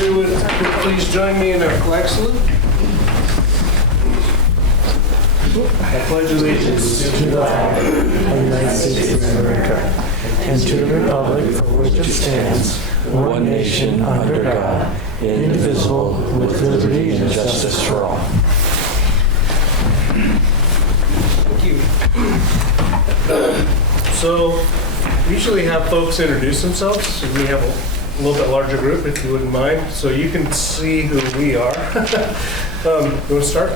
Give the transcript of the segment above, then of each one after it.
everybody would please join me in our flag salute. I pledge allegiance to the flag of the United States of America and to the republic for which it stands, one nation under God, indivisible, with liberty and justice for all. Thank you. So, we usually have folks introduce themselves, and we have a little bit larger group, if you wouldn't mind, so you can see who we are. You want to start?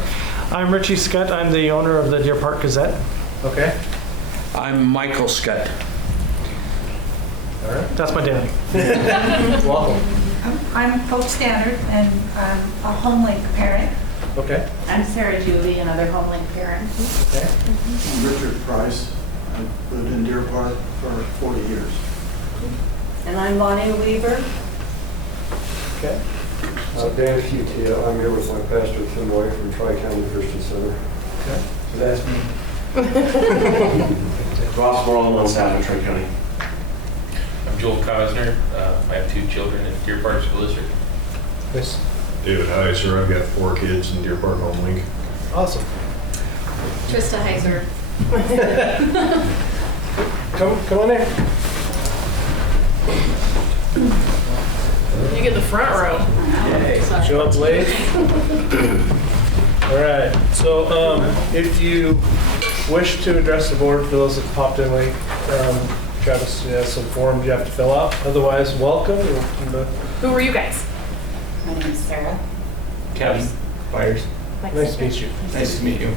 I'm Richie Scott. I'm the owner of the Deer Park Gazette. Okay. I'm Michael Scott. All right. That's my dad. Welcome. I'm Hope Standard, and I'm a HomeLink parent. Okay. I'm Sarah Julie, another HomeLink parent. Okay. I'm Richard Price. I've lived in Deer Park for 40 years. And I'm Bonnie Weaver. Okay. Dan Futia. I'm here with my pastor Tim White from Tri-County Christian Center. Okay. So that's me. Ross Morland on staff in Trent County. I'm Joel Cosner. I have 2 children in Deer Park School District. Yes. David Heiser. I've got 4 kids in Deer Park HomeLink. Awesome. Trista Heiser. Come on in. You get the front row. Show up late. All right. So if you wish to address the board, for those that popped in late, Travis has some forms you have to fill out. Otherwise, welcome. Who are you guys? My name is Sarah. Kevin Byers. Nice to meet you. Nice to meet you.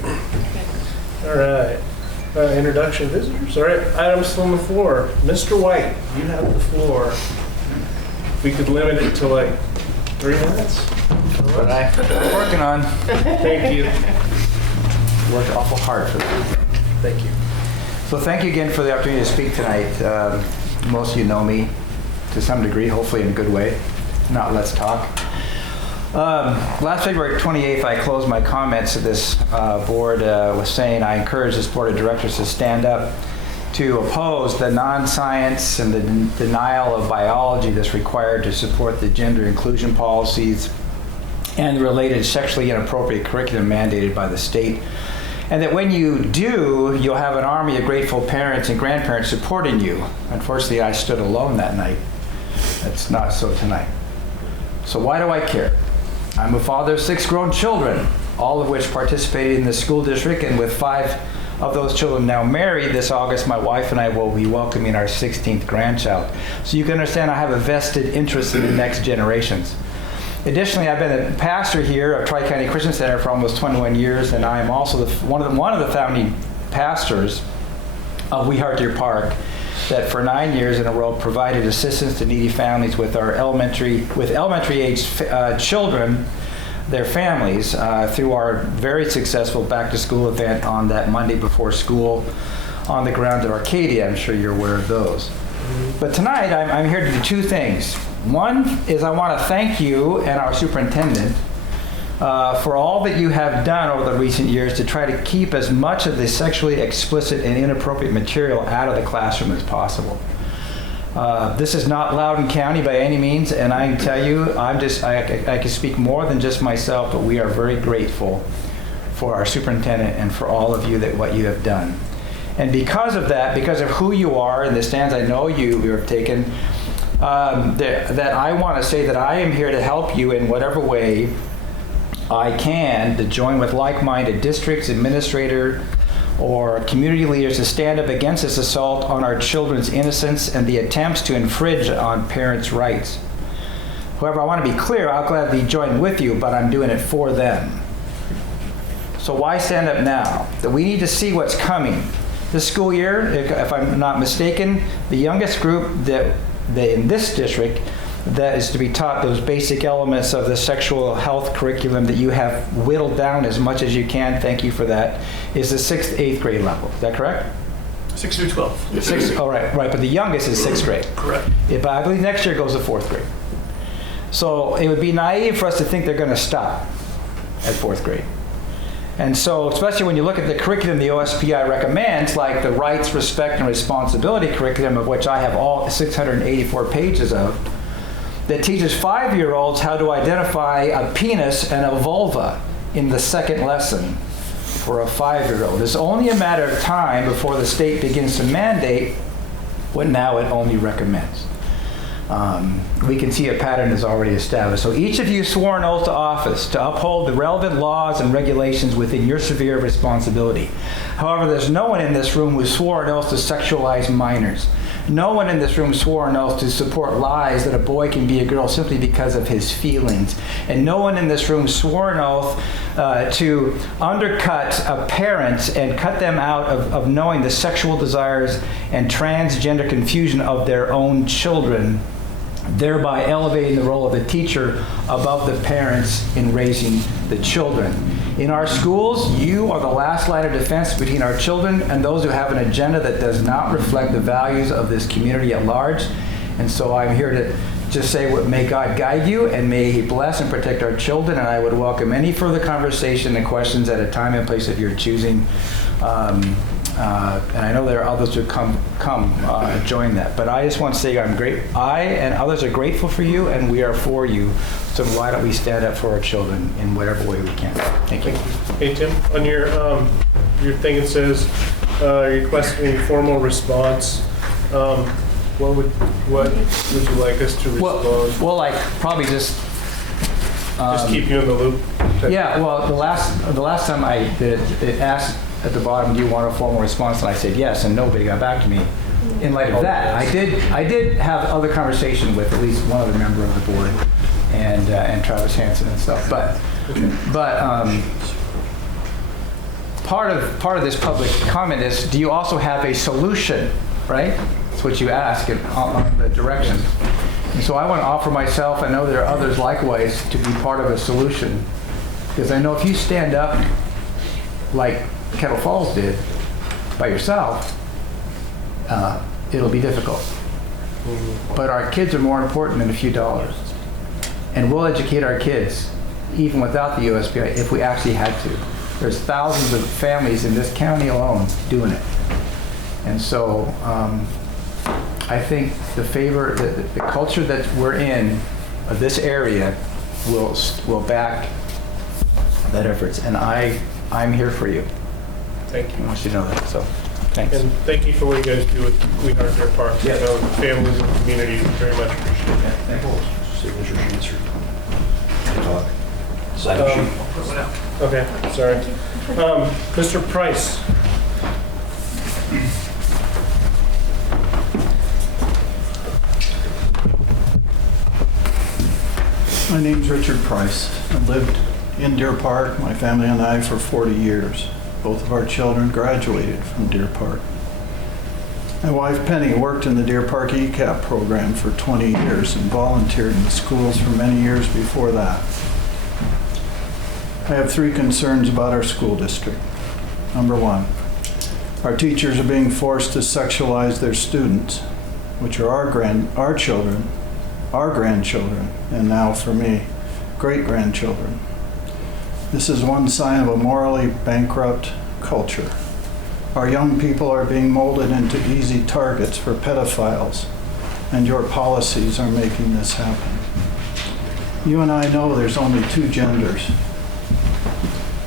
All right. Introduction visitors. All right. Items from the floor. Mr. White, you have the floor. We could limit it to like 3 minutes. But I'm working on. Thank you. Worked awful hard for that. Thank you. So thank you again for the opportunity to speak tonight. Most of you know me to some degree, hopefully in a good way. If not, let's talk. Last February 28th, I closed my comments to this board with saying I encourage this board of directors to stand up to oppose the non-science and the denial of biology that's required to support the gender inclusion policies and the related sexually inappropriate curriculum mandated by the state. And that when you do, you'll have an army of grateful parents and grandparents supporting you. Unfortunately, I stood alone that night. That's not so tonight. So why do I care? I'm a father of 6 grown children, all of which participated in the school district, and with 5 of those children now married, this August my wife and I will be welcoming our 16th grandchild. So you can understand I have a vested interest in the next generations. Additionally, I've been a pastor here of Tri-County Christian Center for almost 21 years, and I am also one of the founding pastors of We Heart Deer Park, that for 9 years in a row provided assistance to needy families with our elementary age children, their families, through our very successful back to school event on that Monday before school on the grounds of Arcadia. I'm sure you're aware of those. But tonight I'm here to do 2 things. One is I want to thank you and our superintendent for all that you have done over the recent years to try to keep as much of the sexually explicit and inappropriate material out of the classroom as possible. This is not Loudoun County by any means, and I can tell you, I can speak more than just myself, but we are very grateful for our superintendent and for all of you that what you have done. And because of that, because of who you are and the stands I know you have taken, that I want to say that I am here to help you in whatever way I can to join with like-minded districts, administrator, or community leaders to stand up against this assault on our children's innocence and the attempts to infringe on parents' rights. However, I want to be clear, I'll gladly join with you, but I'm doing it for them. So why stand up now? That we need to see what's coming. This school year, if I'm not mistaken, the youngest group that in this district that is to be taught those basic elements of the sexual health curriculum that you have whittled down as much as you can, thank you for that, is the 6th, 8th grade level. Is that correct? 6 through 12. 6, all right, but the youngest is 6th grade. Correct. I believe next year goes to 4th grade. So it would be naive for us to think they're going to stop at 4th grade. And so, especially when you look at the curriculum the OSPI recommends, like the rights, respect, and responsibility curriculum, of which I have all 684 pages of, that teaches 5-year-olds how to identify a penis and a vulva in the second lesson for a 5-year-old. It's only a matter of time before the state begins to mandate what now it only recommends. We can see a pattern is already established. So each of you swore an oath to office to uphold the relevant laws and regulations within your sphere of responsibility. However, there's no one in this room who swore an oath to sexualize minors. No one in this room swore an oath to support lies that a boy can be a girl simply because of his feelings. And no one in this room swore an oath to undercut parents and cut them out of knowing the sexual desires and transgender confusion of their own children, thereby elevating the role of the teacher above the parents in raising the children. In our schools, you are the last line of defense between our children and those who have an agenda that does not reflect the values of this community at large. And so I'm here to just say, may God guide you and may He bless and protect our children. And I would welcome any further conversation and questions at a time and place of your choosing. And I know there are others who come join that. But I just want to say I and others are grateful for you, and we are for you. So why don't we stand up for our children in whatever way we can? Thank you. Hey, Tim, on your thing it says requesting a formal response. What would you like us to respond? Well, like probably just keep you in the loop. Yeah. Well, the last time I did it asked at the bottom, do you want a formal response? And I said yes, and nobody got back to me. In light of that, I did have other conversation with at least one other member of the board, and Travis Hansen and stuff. But part of this public comment is, do you also have a solution? Right? That's what you ask on the direction. And so I want to offer myself. I know there are others likewise to be part of a solution, because I know if you stand up like Kettle Falls did by yourself, it'll be difficult. But our kids are more important than a few dollars. And we'll educate our kids even without the USPI if we actually had to. There's thousands of families in this county alone doing it. And so I think the culture that we're in, this area, will back that efforts. And I'm here for you. Thank you. I want you to know that. So, thanks. And thank you for what you guys do with Queen Arthur Park. Yeah. I know the families and community very much appreciate that. Thank you. Signature sheets or talk. Sign sheet. Okay, sorry. Mr. Price. My name's Richard Price. I've lived in Deer Park, my family and I, for 40 years. Both of our children graduated from Deer Park. My wife Penny worked in the Deer Park ECAP program for 20 years and volunteered in the schools for many years before that. I have 3 concerns about our school district. Number 1, our teachers are being forced to sexualize their students, which are our children, our grandchildren, and now for me, great-grandchildren. This is one sign of a morally bankrupt culture. Our young people are being molded into easy targets for pedophiles, and your policies are making this happen. You and I know there's only 2 genders.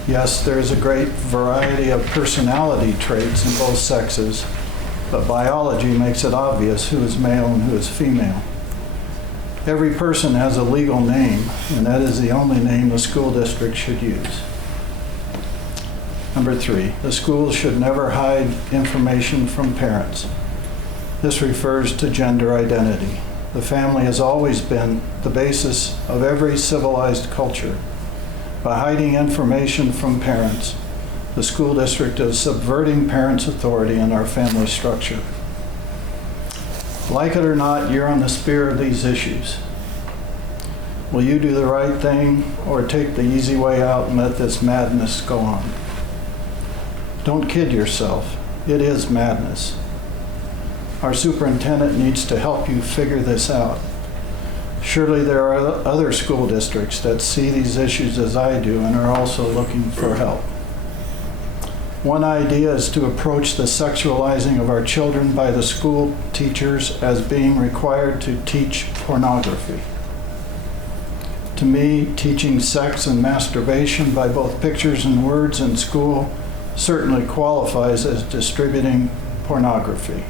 Yes, there's a great variety of personality traits in both sexes, but biology makes it obvious who is male and who is female. Every person has a legal name, and that is the only name the school district should use. Number 3, the schools should never hide information from parents. This refers to gender identity. The family has always been the basis of every civilized culture. By hiding information from parents, the school district is subverting parents' authority in our family structure. Like it or not, you're on the spear of these issues. Will you do the right thing or take the easy way out and let this madness go on? Don't kid yourself. It is madness. Our superintendent needs to help you figure this out. Surely there are other school districts that see these issues as I do and are also looking for help. One idea is to approach the sexualizing of our children by the school teachers as being required to teach pornography. To me, teaching sex and masturbation by both pictures and words in school certainly qualifies as distributing pornography.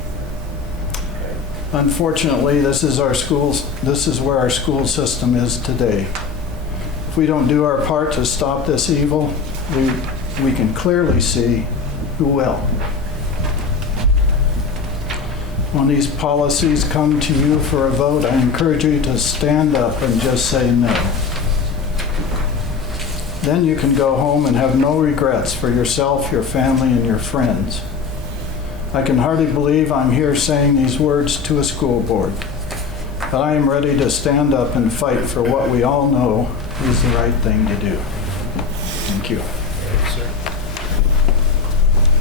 Unfortunately, this is where our school system is today. If we don't do our part to stop this evil, we can clearly see who will. When these policies come to you for a vote, I encourage you to stand up and just say no. Then you can go home and have no regrets for yourself, your family, and your friends. I can hardly believe I'm here saying these words to a school board, but I am ready to stand up and fight for what we all know is the right thing to do. Thank you.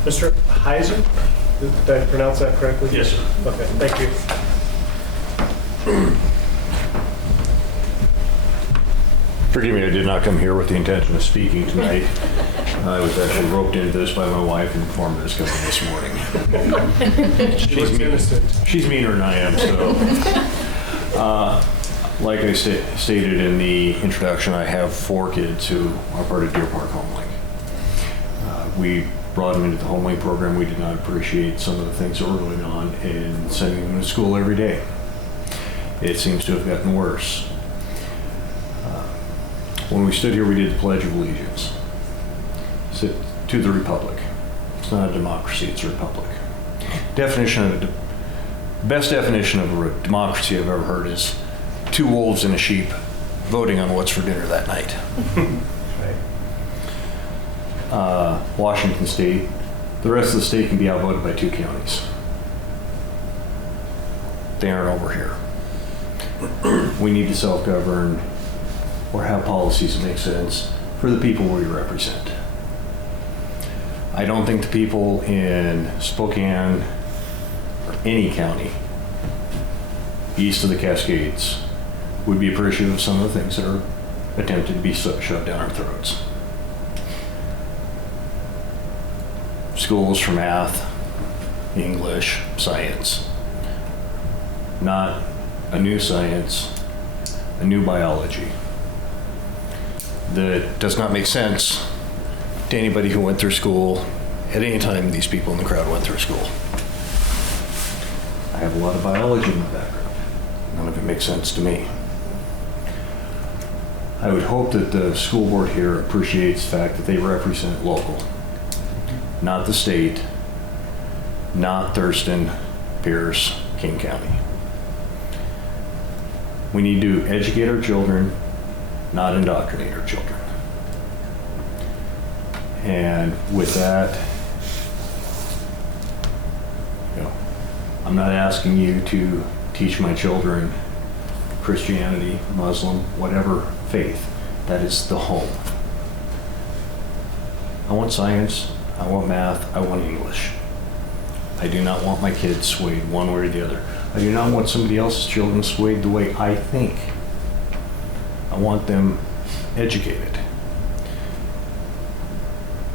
Mr. Heiser? Did I pronounce that correctly? Yes, sir. Okay, thank you. Forgive me, I did not come here with the intention of speaking tonight. I was actually roped into this by my wife and informed of this coming this morning. She was innocent. She's meaner than I am, so. Like I stated in the introduction, I have 4 kids who are part of Deer Park HomeLink. We brought them into the HomeLink program. We did not appreciate some of the things early on in sending them to school every day. It seems to have gotten worse. When we stood here, we did the Pledge of Allegiance to the Republic. It's not a democracy, it's a republic. Best definition of a democracy I've ever heard is 2 wolves and a sheep voting on what's for dinner that night. Washington State, the rest of the state can be outvoted by 2 counties. They aren't over here. We need to self-govern or have policies that make sense for the people we represent. I don't think the people in Spokane or any county east of the Cascades would be appreciative of some of the things that are attempted to be shoved down our throats. Schools for math, English, science. Not a new science, a new biology. That does not make sense to anybody who went through school at any time these people in the crowd went through school. I have a lot of biology in my background. None of it makes sense to me. I would hope that the school board here appreciates the fact that they represent local, not the state, not Thurston, Pierce, King County. We need to educate our children, not indoctrinate our children. And with that, I'm not asking you to teach my children Christianity, Muslim, whatever faith. That is the home. I want science, I want math, I want English. I do not want my kids swayed one way or the other. I do not want somebody else's children swayed the way I think. I want them educated.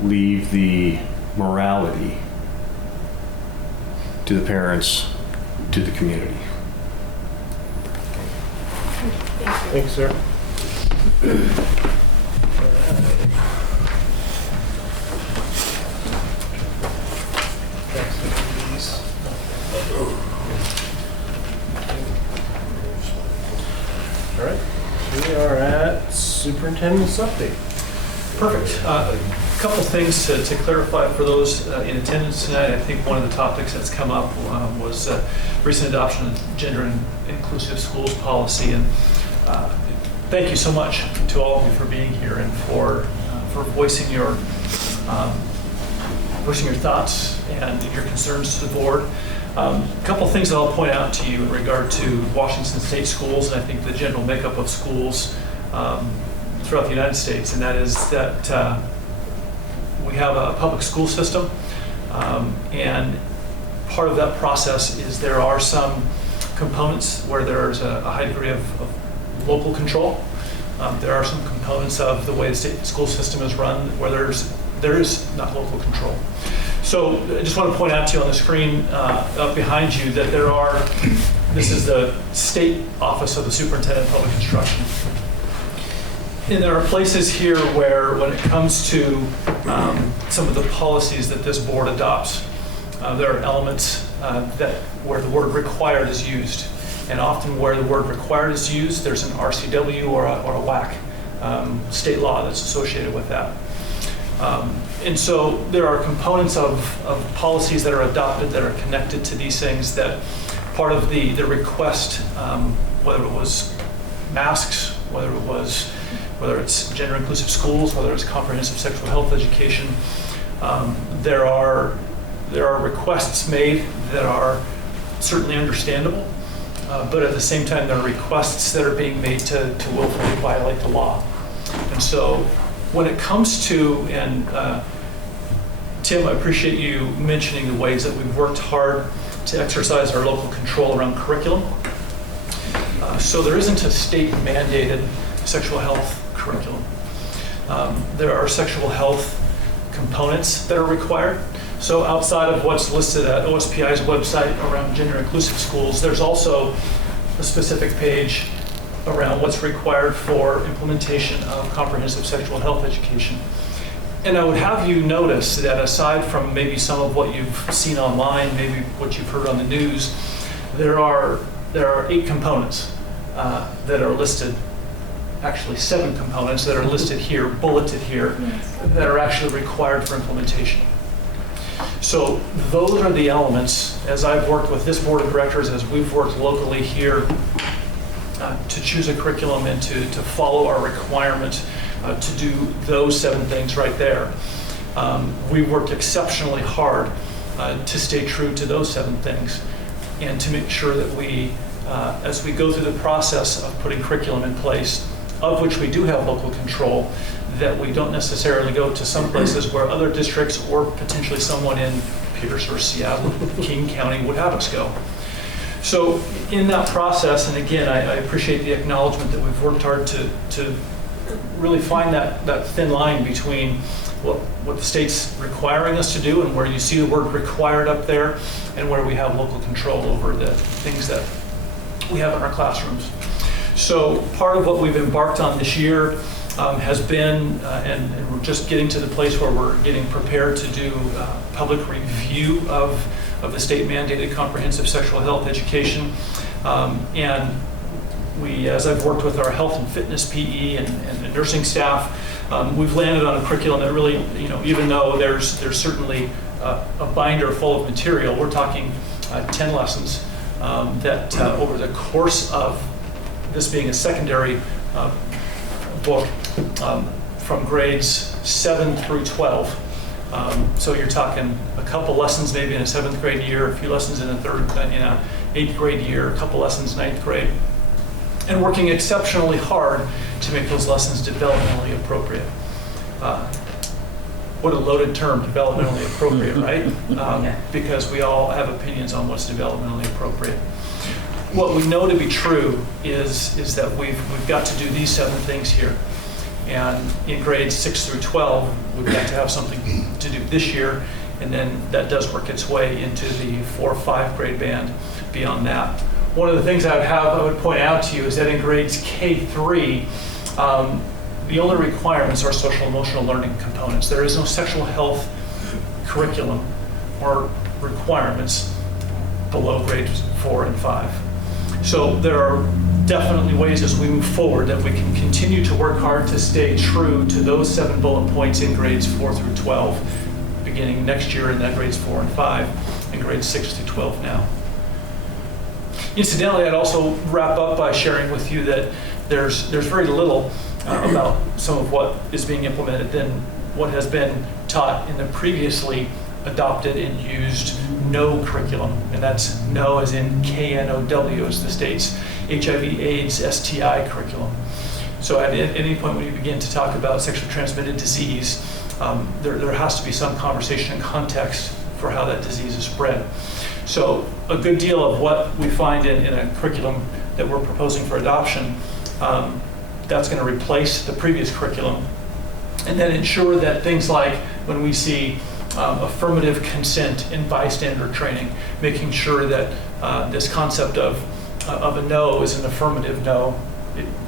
Leave the morality to the parents, to the community. Thanks, sir. All right, we are at superintendent's update. Perfect. A couple things to clarify for those in attendance tonight. I think one of the topics that's come up was recent adoption of gender and inclusive schools policy. And thank you so much to all of you for being here and for voicing your thoughts and your concerns to the board. A couple things that I'll point out to you in regard to Washington State schools, and I think the general makeup of schools throughout the United States, and that is that we have a public school system, and part of that process is there are some components where there's a high degree of local control. There are some components of the way the state school system is run where there is not local control. So I just want to point out to you on the screen up behind you that this is the State Office of the Superintendent of Public Instruction. And there are places here where, when it comes to some of the policies that this board adopts, there are elements that where the word required is used. And often where the word required is used, there's an RCW or a WAC state law that's associated with that. And so there are components of policies that are adopted that are connected to these things that part of the request, whether it was masks, whether it's gender inclusive schools, whether it's comprehensive sexual health education, there are requests made that are certainly understandable, but at the same time there are requests that are being made to willfully violate the law. And so when it comes to, and Tim, I appreciate you mentioning the ways that we've worked hard to exercise our local control around curriculum. So there isn't a state mandated sexual health curriculum. There are sexual health components that are required. So outside of what's listed at OSPI's website around gender inclusive schools, there's also a specific page around what's required for implementation of comprehensive sexual health education. And I would have you notice that aside from maybe some of what you've seen online, maybe what you've heard on the news, there are 8 components that are listed, actually 7 components that are listed here, bulleted here, that are actually required for implementation. So those are the elements, as I've worked with this board of directors, as we've worked locally here to choose a curriculum and to follow our requirement to do those 7 things right there. We worked exceptionally hard to stay true to those 7 things and to make sure that we, as we go through the process of putting curriculum in place, of which we do have local control, that we don't necessarily go to some places where other districts or potentially someone in Pierce or Seattle, King County would have us go. So in that process, and again, I appreciate the acknowledgement that we've worked hard to really find that thin line between what the state's requiring us to do and where you see the word required up there and where we have local control over the things that we have in our classrooms. So part of what we've embarked on this year has been, and we're just getting to the place where we're getting prepared to do public review of the state mandated comprehensive sexual health education. And we, as I've worked with our health and fitness PE and nursing staff, we've landed on a curriculum that really, even though there's certainly a binder full of material, we're talking 10 lessons that over the course of this being a secondary book from grades 7 through 12. So you're talking a couple lessons maybe in a 7th grade year, a few lessons in a 8th grade year, a couple lessons 9th grade, and working exceptionally hard to make those lessons developmentally appropriate. What a loaded term, developmentally appropriate, right? Because we all have opinions on what's developmentally appropriate. What we know to be true is that we've got to do these 7 things here. And in grades 6 through 12, we've got to have something to do this year, and then that does work its way into the 4 or 5 grade band beyond that. One of the things I would point out to you is that in grades K-3, the only requirements are social emotional learning components. There is no sexual health curriculum or requirements below grades 4 and 5. So there are definitely ways as we move forward that we can continue to work hard to stay true to those 7 bullet points in grades 4 through 12, beginning next year in that grades 4 and 5, and grades 6 through 12 now. Incidentally, I'd also wrap up by sharing with you that there's very little about some of what is being implemented than what has been taught in the previously adopted and used KNOW curriculum, and that's KNOW as in K-N-O-W as the state's HIV/AIDS STI curriculum. So at any point when you begin to talk about sexually transmitted disease, there has to be some conversation and context for how that disease is spread. So a good deal of what we find in a curriculum that we're proposing for adoption, that's going to replace the previous curriculum, and then ensure that things like when we see affirmative consent in bystander training, making sure that this concept of a no is an affirmative no,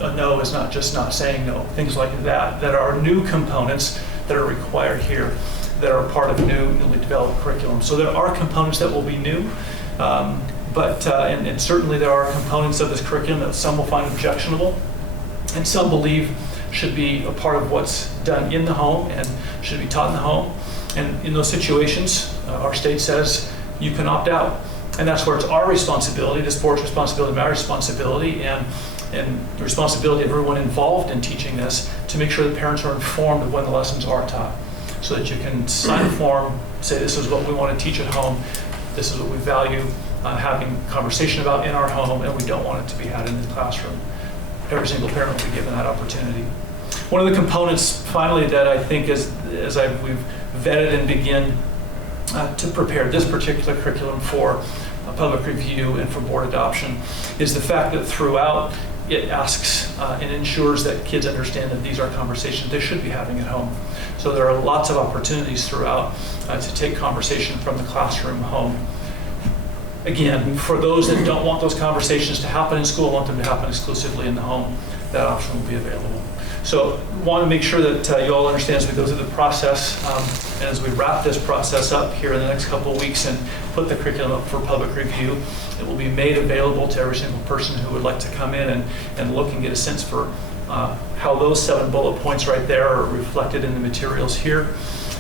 a no is not just not saying no. Things like that are new components that are required here that are part of newly developed curriculum. So there are components that will be new, and certainly there are components of this curriculum that some will find objectionable, and some believe should be a part of what's done in the home and should be taught in the home. And in those situations, our state says you can opt out. And that's where it's our responsibility, this board's responsibility, my responsibility, and the responsibility of everyone involved in teaching this to make sure that parents are informed of when the lessons are taught, so that you can sign a form, say this is what we want to teach at home, this is what we value having conversation about in our home, and we don't want it to be had in the classroom. Every single parent will be given that opportunity. One of the components, finally, that I think we've vetted and begin to prepare this particular curriculum for public review and for board adoption is the fact that throughout it asks and ensures that kids understand that these are conversations they should be having at home. So there are lots of opportunities throughout to take conversation from the classroom home. Again, for those that don't want those conversations to happen in school, want them to happen exclusively in the home, that option will be available. So want to make sure that you all understand as we go through the process and as we wrap this process up here in the next couple of weeks and put the curriculum up for public review, it will be made available to every single person who would like to come in and look and get a sense for how those 7 bullet points right there are reflected in the materials here,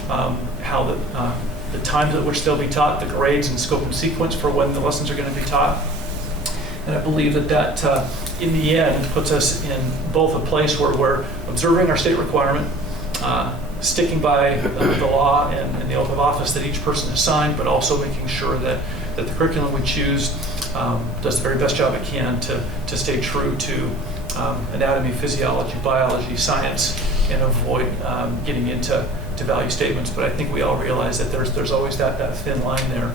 how the times at which they'll be taught, the grades and scope and sequence for when the lessons are going to be taught. And I believe that in the end puts us in both a place where we're observing our state requirement, sticking by the law and the oath of office that each person has signed, but also making sure that the curriculum we choose does the very best job it can to stay true to anatomy, physiology, biology, science, and avoid getting into value statements. But I think we all realize that there's always that thin line there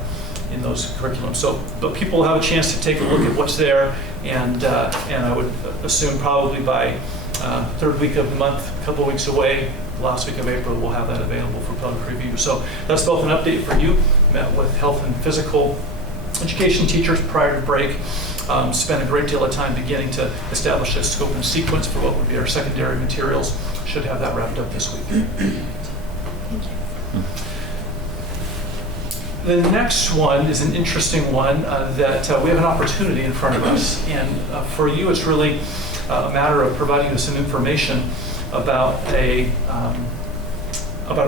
in those curriculums. So, but people will have a chance to take a look at what's there, and I would assume probably by third week of the month, a couple of weeks away, last week of April, we'll have that available for public review. So that's both an update for you. Met with health and physical education teachers prior to break. Spent a great deal of time beginning to establish a scope and sequence for what would be our secondary materials. Should have that wrapped up this week. Thank you. The next one is an interesting one that we have an opportunity in front of us. And for you, it's really a matter of providing you some information about an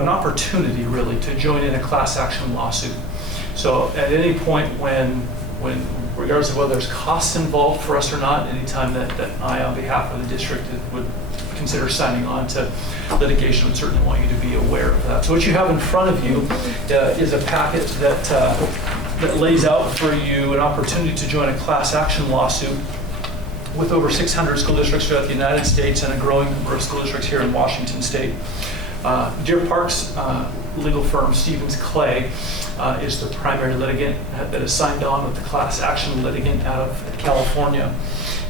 opportunity, really, to join in a class action lawsuit. So at any point when regardless of whether there's costs involved for us or not, anytime that I, on behalf of the district, would consider signing on to litigation, would certainly want you to be aware of that. So what you have in front of you is a packet that lays out for you an opportunity to join a class action lawsuit with over 600 school districts throughout the United States and a growing number of school districts here in Washington State. Deer Park's legal firm, Stevens Clay, is the primary litigant that is signed on with the class action litigant out of California.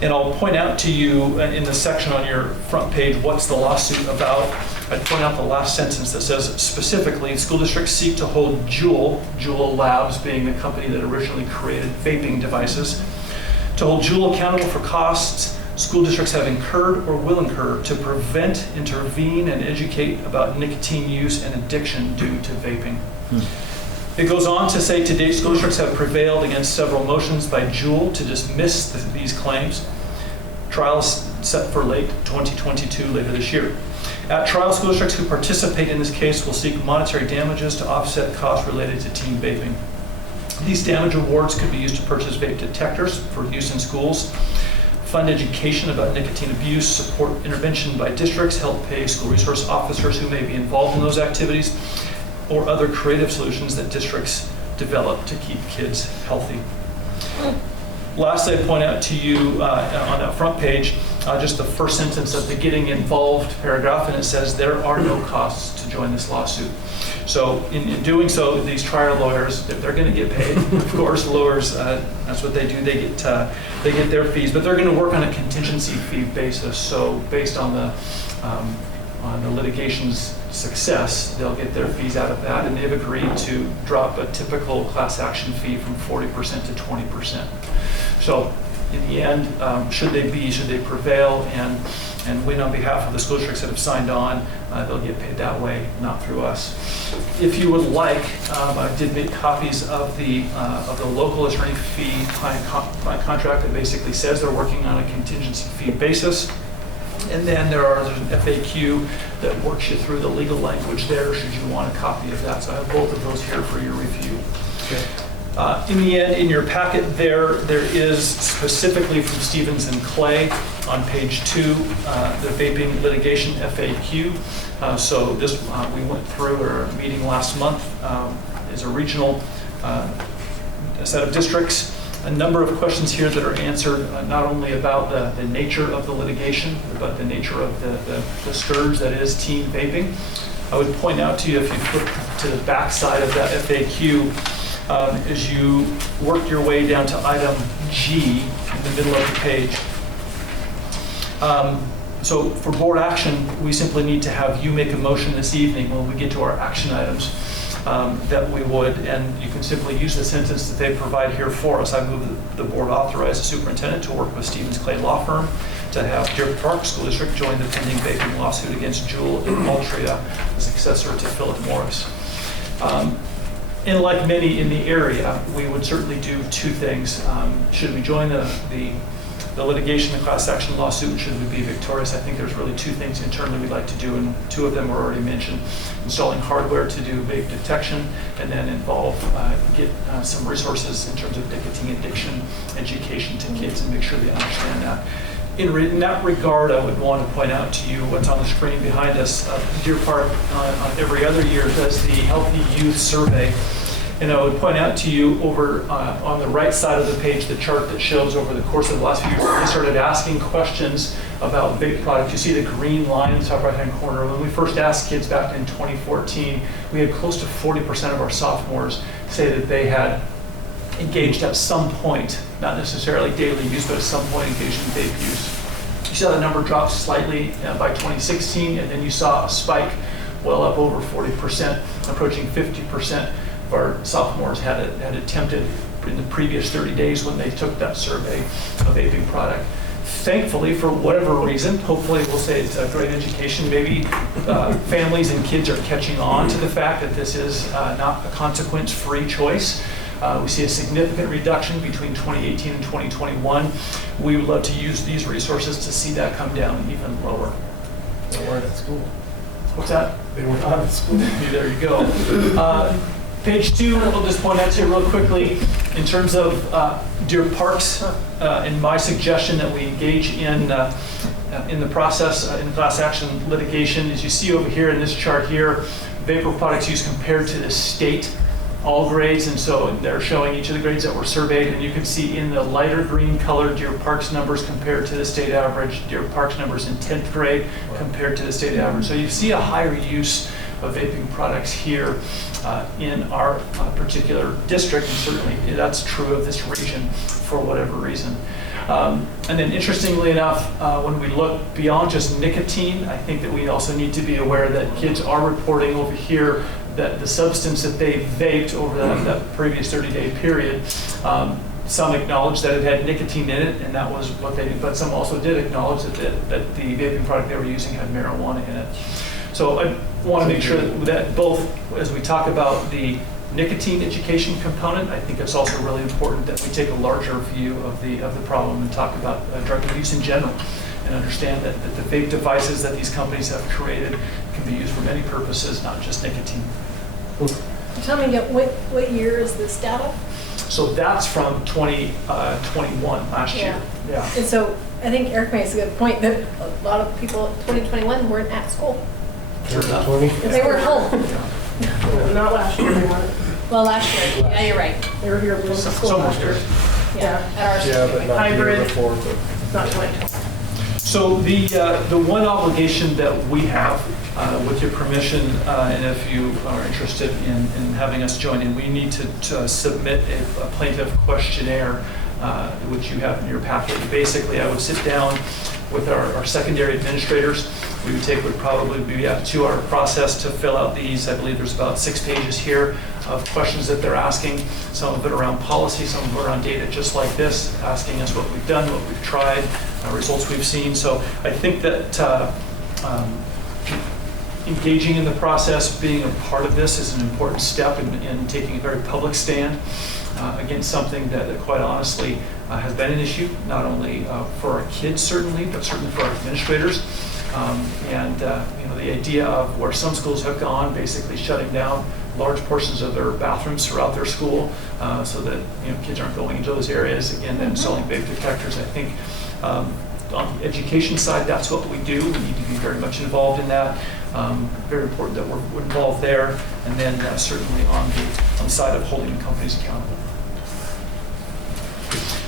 And I'll point out to you in the section on your front page what's the lawsuit about. I'd point out the last sentence that says specifically, school districts seek to hold Juul Labs, being the company that originally created vaping devices, to hold Juul accountable for costs school districts have incurred or will incur to prevent, intervene, and educate about nicotine use and addiction due to vaping. It goes on to say, to date, school districts have prevailed against several motions by Juul to dismiss these claims. Trials set for late 2022, later this year. At trial, school districts who participate in this case will seek monetary damages to offset costs related to teen vaping. These damage awards could be used to purchase vape detectors for use in schools, fund education about nicotine abuse, support intervention by districts, help pay school resource officers who may be involved in those activities, or other creative solutions that districts develop to keep kids healthy. Lastly, I point out to you on that front page, just the first sentence of the getting involved paragraph, and it says there are no costs to join this lawsuit. So in doing so, these trial lawyers, they're going to get paid. Of course, lawyers, that's what they do. They get their fees, but they're going to work on a contingency fee basis. So based on the litigation's success, they'll get their fees out of that, and they've agreed to drop a typical class action fee from 40% to 20%. So in the end, should they prevail and win on behalf of the school districts that have signed on, they'll get paid that way, not through us. If you would like, I did make copies of the local attorney fee client contract that basically says they're working on a contingency fee basis. And then there's an FAQ that works you through the legal language there, should you want a copy of that. So I have both of those here for your review. In the end, in your packet there is specifically from Stevens and Clay on page 2, the vaping litigation FAQ. So this we went through at our meeting last month. Is a regional set of districts. A number of questions here that are answered not only about the nature of the litigation, but the nature of the scourge that is teen vaping. I would point out to you, if you flip to the back side of that FAQ, as you work your way down to item G in the middle of the page. So for board action, we simply need to have you make a motion this evening when we get to our action items. That we would, and you can simply use the sentence that they provide here for us. I move that the board authorize the superintendent to work with Stevens Clay Law Firm to have Deer Park School District join the pending vaping lawsuit against Jewel and Altria, the successor to Philip Morris. And like many in the area, we would certainly do two things. Should we join the litigation, the class action lawsuit, should we be victorious? I think there's really two things internally we'd like to do, and two of them were already mentioned. Installing hardware to do vape detection, and then get some resources in terms of nicotine addiction education to kids and make sure they understand that. In that regard, I would want to point out to you what's on the screen behind us. Deer Park every other year does the Healthy Youth Survey. And I would point out to you over on the right side of the page, the chart that shows over the course of the last few years, we started asking questions about vape products. You see the green line in the top right-hand corner. When we first asked kids back in 2014, we had close to 40% of our sophomores say that they had engaged at some point, not necessarily daily use, but at some point engaged in vape use. You saw the number drop slightly by 2016, and then you saw a spike well up over 40%, approaching 50%. Our sophomores had attempted in the previous 30 days when they took that survey a vaping product. Thankfully, for whatever reason, hopefully we'll say it's a great education, maybe families and kids are catching on to the fact that this is not a consequence-free choice. We see a significant reduction between 2018 and 2021. We would love to use these resources to see that come down even lower. They weren't at school. What's that? They weren't at school. There you go. Page 2, I'll just point out to you real quickly, in terms of Deer Parks, and my suggestion that we engage in the process in class action litigation. As you see over here in this chart here, vapor products used compared to the state, all grades, and so they're showing each of the grades that were surveyed, and you can see in the lighter green color Deer Parks numbers compared to the state average, Deer Parks numbers in 10th grade compared to the state average. So you see a higher use of vaping products here in our particular district, and certainly that's true of this region for whatever reason. And then interestingly enough, when we look beyond just nicotine, I think that we also need to be aware that kids are reporting over here that the substance that they vaped over that previous 30-day period, some acknowledged that it had nicotine in it, and that was what they did, but some also did acknowledge that the vaping product they were using had marijuana in it. So I want to make sure that both, as we talk about the nicotine education component, I think it's also really important that we take a larger view of the problem and talk about drug abuse in general, and understand that the vape devices that these companies have created can be used for many purposes, not just nicotine. Tell me again, what year is this data? So that's from 2021, last year. Yeah. And so I think Eric makes a good point that a lot of people in 2021 weren't at school. They were home. Not last year, they weren't. Well, last year. Yeah, you're right. They were here for school last year. Yeah, at our Yeah, school. but not the year Hybrid, before. not 2020. So the one obligation that we have, with your permission, and if you are interested in having us join in, we need to submit a plaintiff questionnaire which you have in your packet. Basically, I would sit down with our secondary administrators. We would probably be a 2-hour process to fill out these. I believe there's about 6 pages here of questions that they're asking, some of it around policy, some of it around data, just like this, asking us what we've done, what we've tried, results we've seen. So I think that engaging in the process, being a part of this is an important step in taking a very public stand against something that quite honestly has been an issue, not only for our kids certainly, but certainly for our administrators. The idea of where some schools have gone, basically shutting down large portions of their bathrooms throughout their school so that kids aren't going into those areas, again, and installing vape detectors. I think on the education side, that's what we do. We need to be very much involved in that. Very important that we're involved there, and then certainly on the side of holding the companies accountable.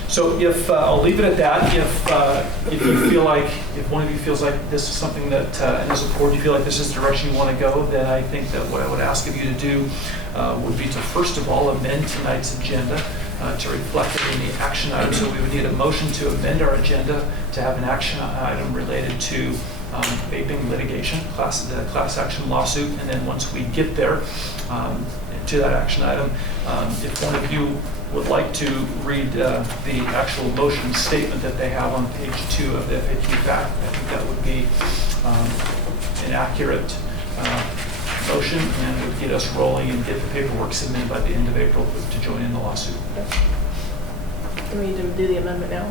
So if I'll leave it at that. If you feel like, if one of you feels like this is something that, and as a board, you feel like this is the direction you want to go, then I think that what I would ask of you to do would be to first of all amend tonight's agenda to reflect it in the action item. So we would need a motion to amend our agenda to have an action item related to vaping litigation, the class action lawsuit, and then once we get there to that action item, if one of you would like to read the actual motion statement that they have on page 2 of the FAQ fact, I think that would be an accurate motion and would get us rolling and get the paperwork submitted by the end of April to join in the lawsuit. Do we need to do the amendment now?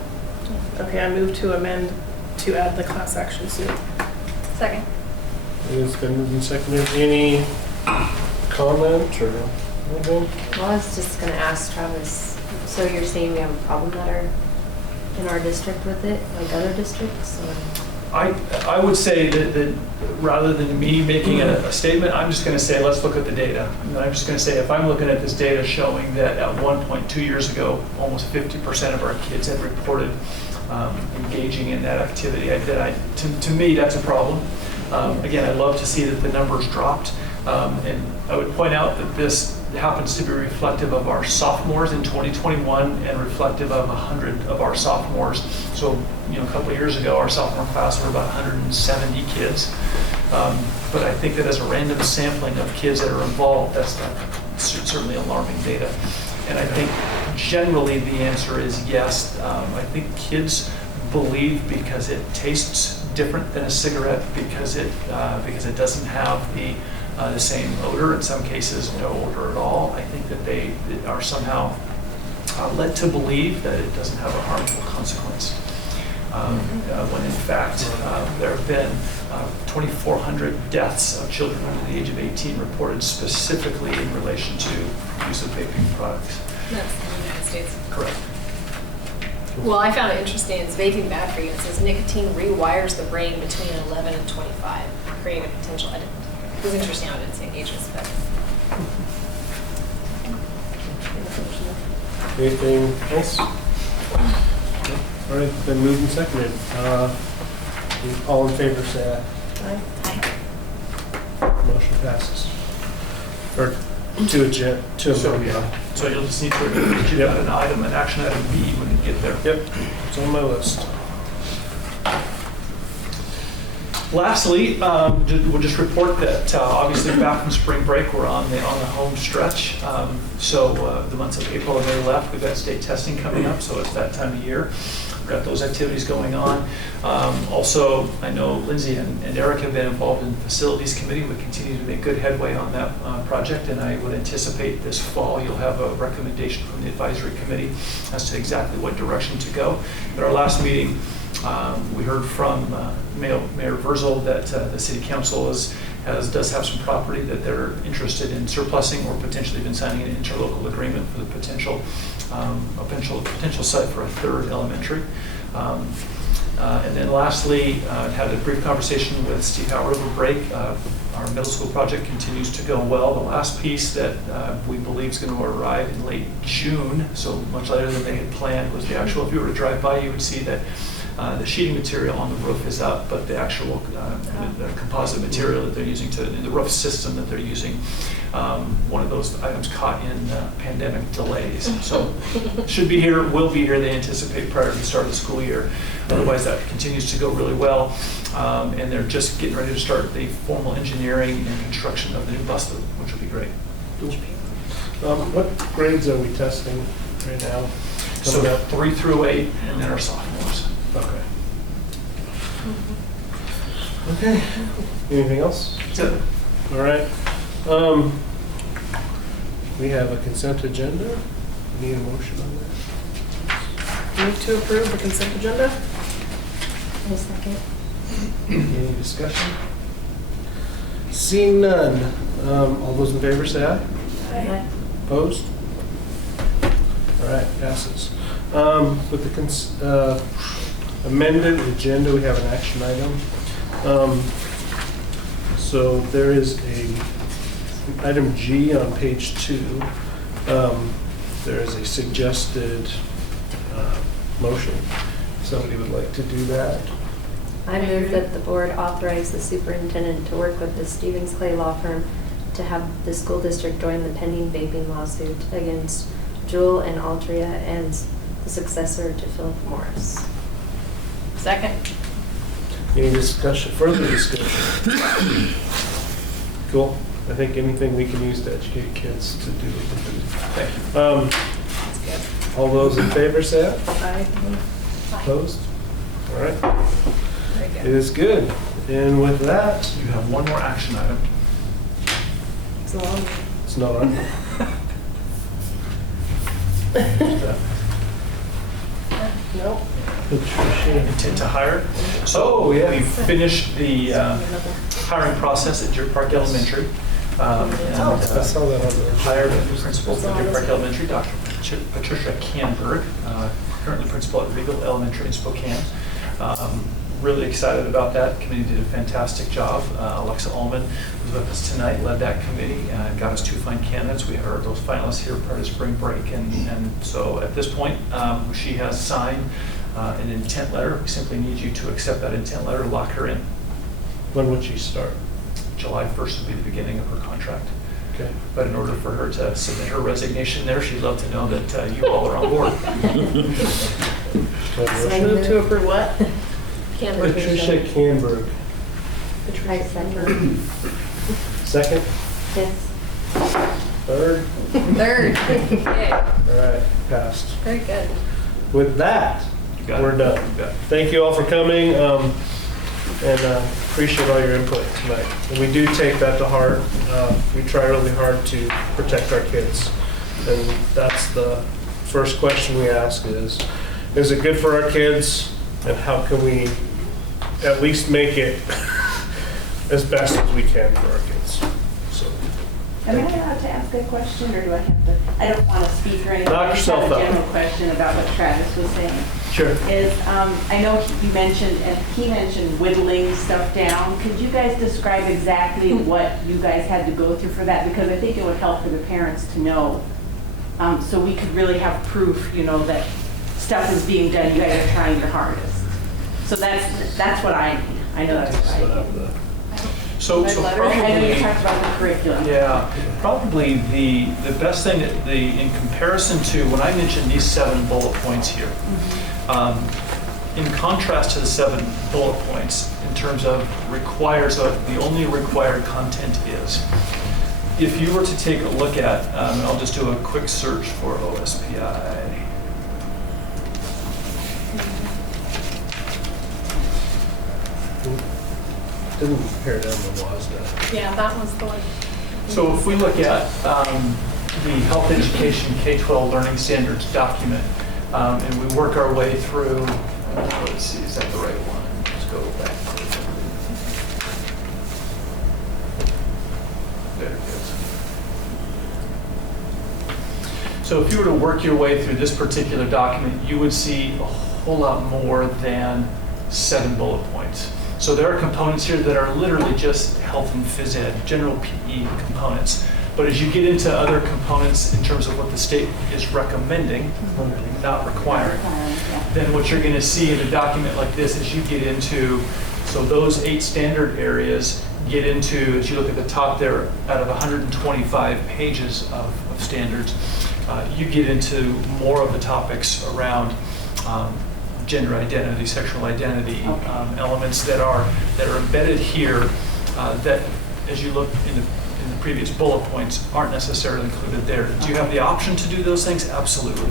Okay, I move to amend to add the class action suit. Second. It's been moved and seconded. Any comment or anything? Well, I was just going to ask Travis, so you're saying we have a problem in our district with it, like other districts? Or? I would say that rather than me making a statement, I'm just going to say, let's look at the data. And I'm just going to say, if I'm looking at this data showing that at 1.2 years ago, almost 50% of our kids had reported engaging in that activity, to me, that's a problem. Again, I'd love to see that the numbers dropped. And I would point out that this happens to be reflective of our sophomores in 2021 and reflective of 100 of our sophomores. So, a couple of years ago, our sophomore class were about 170 kids. But I think that as a random sampling of kids that are involved, that's certainly alarming data. And I think generally the answer is yes. I think kids believe because it tastes different than a cigarette, because it doesn't have the same odor, in some cases no odor at all. I think that they are somehow led to believe that it doesn't have a harmful consequence. When in fact there have been 2,400 deaths of children under the age of 18 reported specifically in relation to use of vaping products. That's in the United States. Correct. Well, I found it interesting. It's vaping bad for you. It says nicotine rewires the brain between 11 and 25, creating a potential addict. It was interesting how it didn't say ages, but. Anything else? All right, then moved and seconded. All in favor, say aye. Aye. Motion passes. Or So you'll just need to give that an item, an action item B when you get there. Yep, it's on my list. Lastly, we'll just report that obviously back from spring break, we're on the home stretch. So the months of April and May left, we've got state testing coming up, so it's that time of year. We've got those activities going on. Also, I know Lindsay and Eric have been involved in the facilities committee. We continue to make good headway on that project, and I would anticipate this fall you'll have a recommendation from the advisory committee as to exactly what direction to go. At our last meeting, we heard from Mayor Verzel that the city council does have some property that they're interested in surplusing or potentially even signing an interlocal agreement for the potential site for a third elementary. And then lastly, had a brief conversation with Steve Howard over break. Our middle school project continues to go well. The last piece that we believe is going to arrive in late June, so much later than they had planned, was the actual, if you were to drive by, you would see that The sheeting material on the roof is up, but the actual the composite material that they're using the roof system that they're using, one of those items caught in pandemic delays. So should be here, will be here, they anticipate prior to the start of the school year. Otherwise, that continues to go really well. And they're just getting ready to start the formal engineering and construction of the new bus loop, which will be great. What grades are we testing right now? So 3 through 8, and then our sophomores. Okay. Okay. Anything else? That's it. All right. We have a consent agenda. We need a motion on that. Move to approve the consent agenda? A second. Any discussion? Seeing none. All those in favor say aye. Aye. Opposed? All right, passes. With the amended agenda, we have an action item. So there is item G on page 2. There is a suggested motion. Somebody would like to do that? I move that the board authorize the superintendent to work with the Stevens Clay Law Firm to have the school district join the pending vaping lawsuit against Jewel and Altria and the successor to Philip Morris. Second. Any discussion, further discussion? Cool. I think anything we can use to educate kids to do. Thank you. That's good. All those in favor say aye. Aye. Opposed? All right. Very It good. is good. And with that, You have one more action item. It's a long. it's not on. Nope. Patricia. Intent to hire. So yeah. we finished the hiring process at Deer Park Elementary. I saw that on there. Hired a new principal for Deer Park Elementary, Dr. Patricia Canberg, currently principal at Regal Elementary in Spokane. Really excited about that. The committee did a fantastic job. Alexa Ullman was with us tonight, led that committee, and got us 2 fine candidates. We heard those finalists here prior to spring break, and so at this point, she has signed an intent letter. We simply need you to accept that intent letter, lock her in. When would she start? July 1st will be the beginning of her contract. Okay. But in order for her to submit her resignation there, she'd love to know that you all are on board. Move to approve what? Patricia Canberg. I second. Second? Yes. Third? Third. Okay. All right, passed. Very good. With that, You got it. we're done. You got it. Thank you all for coming, and appreciate all your input tonight. And we do take that to heart. We try really hard to protect our kids. And that's the first question we ask is it good for our kids? And how can we at least make it as best as we can for our kids? So, Am I allowed to ask a question, or do I have to? I don't want to speak or anything. Knock I just yourself have a out. general question about what Travis was saying. sure. I know you mentioned, and he mentioned whittling stuff down. Could you guys describe exactly what you guys had to go through for that? Because I think it would help for the parents to know, so we could really have proof, that stuff is being done. You guys are trying your hardest. So that's what I know that's what I need. So I know probably, you talked about the curriculum. yeah, probably the best thing in comparison to when I mentioned these 7 bullet points here, in contrast to the 7 bullet points in terms of the only required content is, if you were to take a look at, I'll just do a quick search for OSPI. Didn't pare down the WASDA. Yeah, that was the one. So if we look at the Health Education K-12 Learning Standards document, and we work our way through, let's see, is that the right one? Let's go back. There it is. So if you were to work your way through this particular document, you would see a whole lot more than 7 bullet points. So there are components here that are literally just health and phys ed, general PE components. But as you get into other components in terms of what the state is recommending, not requiring, then what you're going to see in a document like this is you get into, so those 8 standard areas get into, as you look at the top there, out of 125 pages of standards, you get into more of the topics around gender identity, sexual identity, elements that are embedded here that, as you look in the previous bullet points, aren't necessarily included there. Do you have the option to do those things? Absolutely.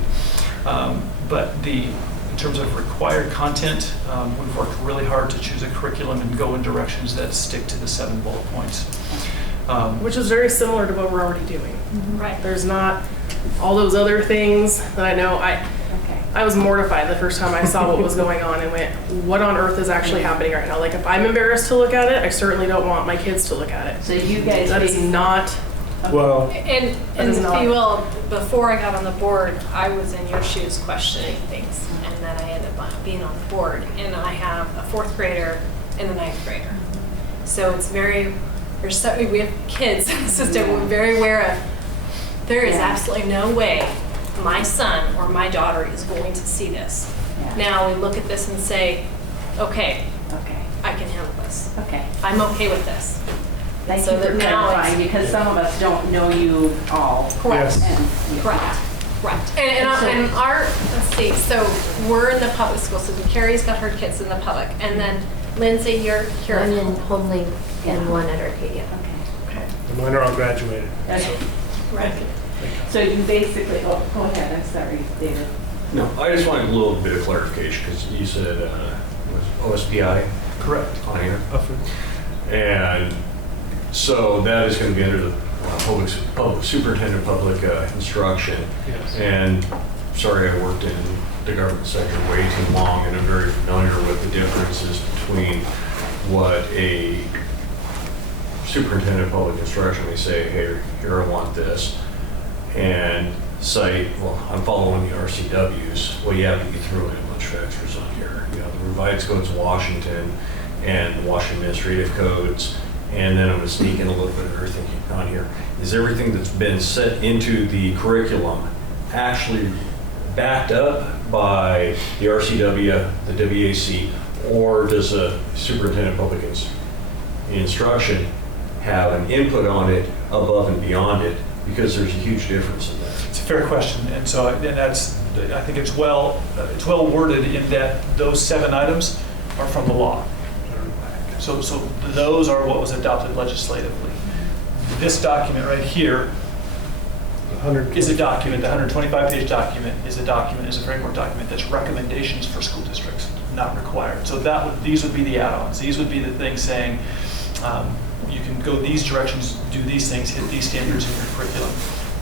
But in terms of required content, we've worked really hard to choose a curriculum and go in directions that stick to the 7 bullet points. Which is very similar to what we're already doing. Right. There's not all those other things that I know. I was mortified the first time I saw what was going on and went, what on earth is actually happening right now? Like, if I'm embarrassed to look at it, I certainly don't want my kids to look at it. So you guys... That is not... Well, And if you will, before I got on the board, I was in your shoes questioning things, and then I ended up being on the board. And I have a 4th grader and a 9th grader. So it's we have kids in the system we're very aware of. There is absolutely no way my son or my daughter is going to see this. Now we look at this and say, okay, I can handle this. Okay. I'm okay with this. Thank So you for that now clarifying, because some of us don't know you all. Correct. Yes. Correct. Correct. And our, let's see, so we're in the public school system. Carrie's got her kids in the public. And then Lindsay, you're here. One in Homelink and one at Arcadia. Okay. and mine are all graduated. Okay. Right. So you basically, go ahead, I'm sorry, David. No, I just wanted a little bit of clarification, because you said was OSPI Correct. on here. And so that is going to be under the public superintendent of public instruction. Yes. And sorry, I worked in the government sector way too long, and I'm very familiar with the differences between what a superintendent of public instruction may say, hey, here I want this, and cite, well, I'm following the RCWs. Well, you have to be throwing a bunch of extras on here. You know, the revised codes of Washington and the Washington administrative codes, and then I'm going to sneak in a little bit of everything on here. Is everything that's been set into the curriculum actually backed up by the RCW, the WAC, or does a superintendent of public instruction have an input on it above and beyond it? Because there's a huge difference in that. It's a fair question, and so I think it's well worded in that those 7 items are from the law. So those are what was adopted legislatively. This document right here is a document. The 125-page document is a framework document that's recommendations for school districts, not required. So these would be the add-ons. These would be the things saying you can go these directions, do these things, hit these standards in your curriculum,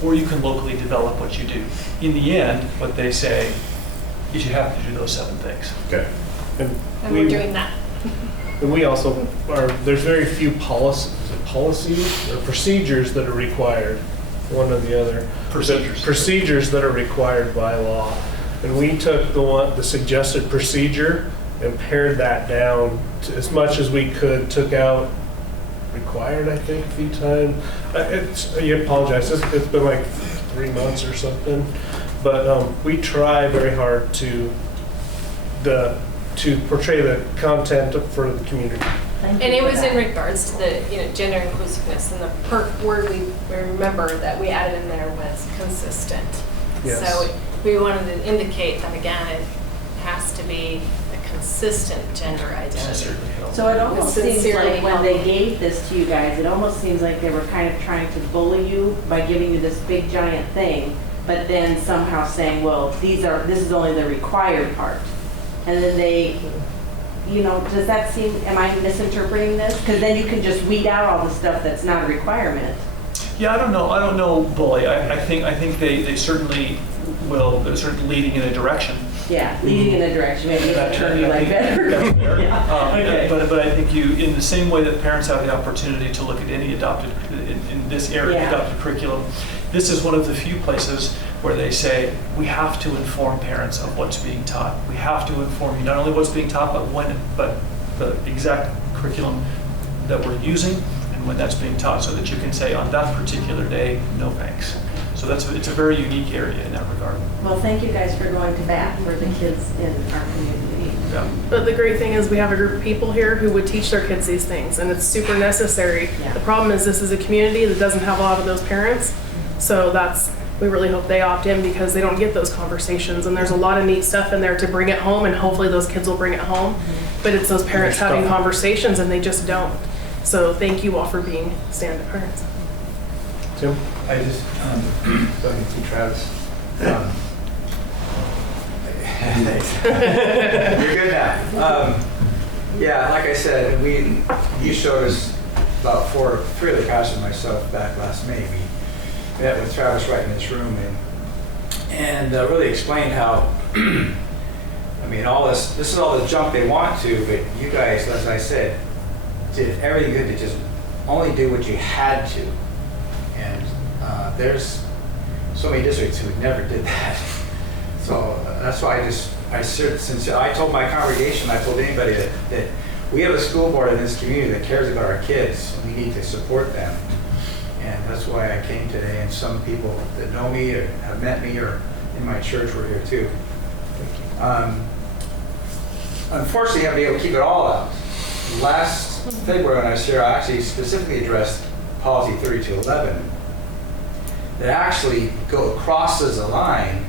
or you can locally develop what you do. In the end, what they say is you have to do those 7 things. Okay. And we're doing that. And we also there's very few policies or procedures that are required, one or the other. Procedures that are required by law. And we took the suggested procedure and pared that down to as much as we could, took out required, I think, a few times. You apologize, it's been like 3 months or something. But we try very hard to portray the content for the community. And it was in regards to the gender inclusiveness, and the word we remember that we added in there was consistent. Yes. So we wanted to indicate that, again, it has to be a consistent gender identity. So it almost seems Sincerely like when they gave this to you guys, it almost seems like they were kind of trying to bully you by giving you this big giant thing, but then somehow saying, well, this is only the required part. And then they, does that seem, am I misinterpreting this? Because then you can just weed out all the stuff that's not a requirement. Yeah, I don't know, bully. I think they certainly will. They're certainly leading in a direction. Yeah, leading in a direction. Maybe a term you like better. Okay. But I think in the same way that parents have the opportunity to look at any adopted, in this area, adopted curriculum, this is one of the few places where they say, we have to inform parents of what's being taught. We have to inform you not only what's being taught, but the exact curriculum that we're using and when that's being taught, so that you can say on that particular day, no thanks. So it's a very unique area in that regard. Well, thank you guys for going to bat for the kids in our community. Yeah. But the great thing is we have a group of people here who would teach their kids these things, and it's super necessary. Yeah. The problem is this is a community that doesn't have a lot of those parents, so we really hope they opt in because they don't get those conversations, and there's a lot of neat stuff in there to bring it home, and hopefully those kids will bring it home. But it's those parents having conversations, and they just don't. So thank you all for being stand-up parents. Tim? I just, talking to Travis. Thanks. You're good now. Yeah, like I said, you showed us about three of the pastors and myself back last May. We met with Travis right in this room and really explained how, I mean, this is all the junk they want to, but you guys, as I said, did everything good to just only do what you had to. And there's so many districts who never did that. So that's why since I told my congregation, I told anybody that we have a school board in this community that cares about our kids, and we need to support them. And that's why I came today, and some people that know me or have met me or in my church were here too. Unfortunately, I'll be able to keep it all out. Last February when I was here, I actually specifically addressed policy 3211 that actually crosses a line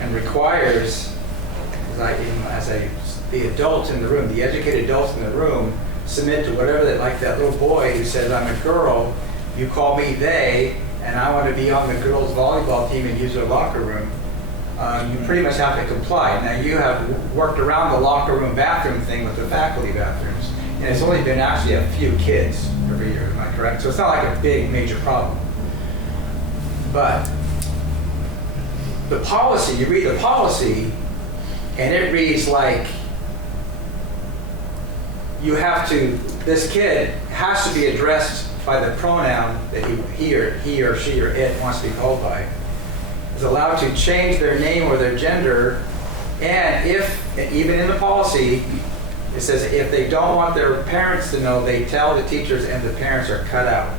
and requires, the adult in the room, the educated adults in the room, submit to whatever like that little boy who says, I'm a girl, you call me they, and I want to be on the girls' volleyball team and use their locker room. You pretty much have to comply. Now you have worked around the locker room bathroom thing with the faculty bathrooms, and it's only been actually a few kids every year, am I correct? So it's not like a big, major problem. But the policy, you read the policy, and it reads like this kid has to be addressed by the pronoun that he or she or it wants to be called by, is allowed to change their name or their gender, and even in the policy, it says if they don't want their parents to know, they tell the teachers and the parents are cut out.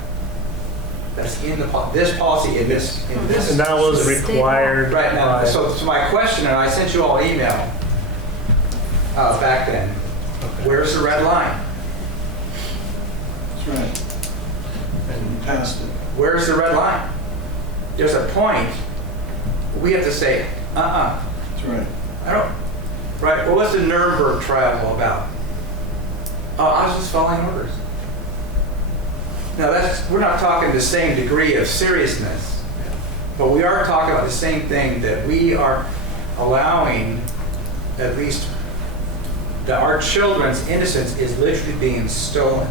That's in this policy in this. And that was required. Right now, so my question, and I sent you all an email back then. Where's the red line? That's right. And passed it. Where's the red line? There's a point. We have to say, That's right. I don't. Right. What was the Nuremberg trial all about? I was just following orders. Now we're not talking the same degree of seriousness, but we are talking about the same thing, that we are allowing at least that our children's innocence is literally being stolen.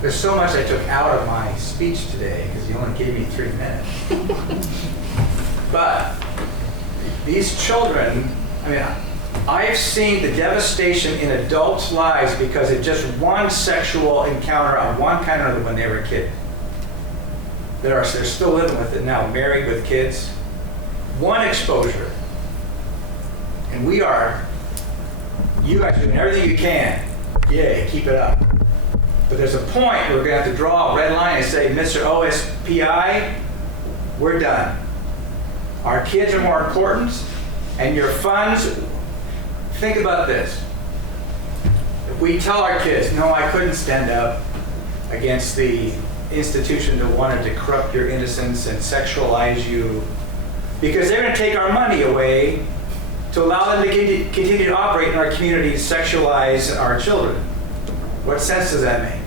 There's so much I took out of my speech today because you only gave me 3 minutes. But these children, I mean, I've seen the devastation in adults' lives because of just one sexual encounter of one kind or another when they were a kid. They're still living with it now, married with kids. One exposure. And you guys are doing everything you can. Yay, keep it up. But there's a point where we're going to have to draw a red line and say, Mr. OSPI, we're done. Our kids are more important, and your funds. Think about this. If we tell our kids, no, I couldn't stand up against the institution that wanted to corrupt your innocence and sexualize you, because they're going to take our money away to allow them to continue to operate in our communities, sexualize our children. What sense does that make?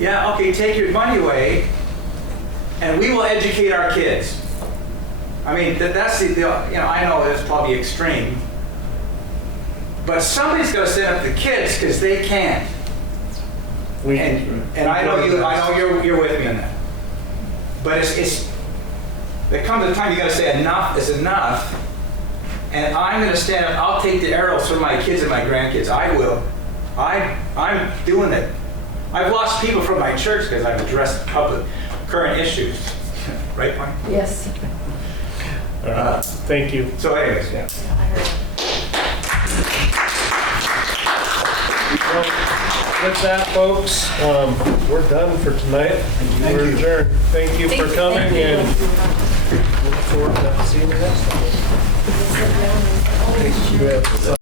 Yeah, okay, take your money away, and we will educate our kids. I mean, that's I know that's probably extreme, but somebody's got to stand up to the kids because they can't. And I know you're with me on that. But there comes a time you got to say enough is enough, and I'm going to stand up. I'll take the arrows for my kids and my grandkids. I will. I'm doing it. I've lost people from my church because I've addressed current issues. Right, Mike? Yes. Thank you. So anyways, yeah. Well, with that, folks, we're done for tonight. We're adjourned. Thank you for coming. And forward to seeing you next time.